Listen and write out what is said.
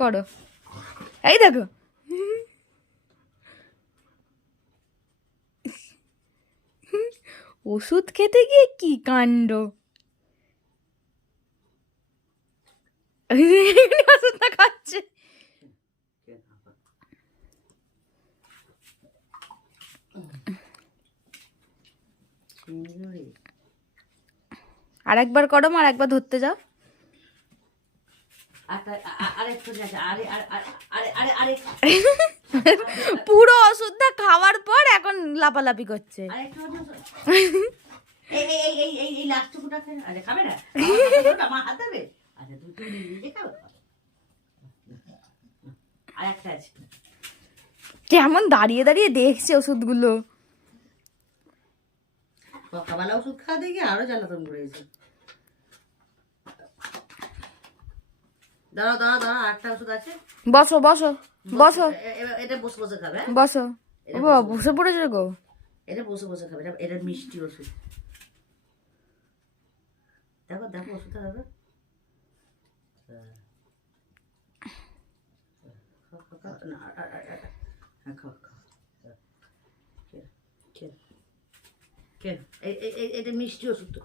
করো। এই দেখো। ওষুধ খেতে গিয়ে কি কাণ্ড? ওষুধটা খাচ্ছে। আর একবার করো আর একবার ধরতে যাও। পুরো ওষুধটা খাওয়ার পর এখন লাপালাপি করছে। কেমন দাঁড়িয়ে দাঁড়িয়ে দেখছে ওষুধগুলো। সকালবেলা ওষুধ খাওয়া দেখে আরও জ্বালাতন করেছে। দাঁড়াও দাঁড়াও দাঁড়াও আরেকটা ওষুধ আছে বসো বসো বসো এ- এ- এটা বসে বসে খাবে হ্যাঁ? বসো ও বাবা, বসে পড়েছে গো এটা বসে বসে খাবে এটা এটা মিষ্টি ওষুধ দেখো দেখো ওষুধটা দেখো হ্যাঁ। খাও, খাও, খাও। না, আর- আর- আর- আর- হ্যাঁ, খাও, খাও। হ্যাঁ। খেয়ে, খেয়ে। খেয়ে। এই- এই- এই- এটা মিষ্টি ওষুধ তো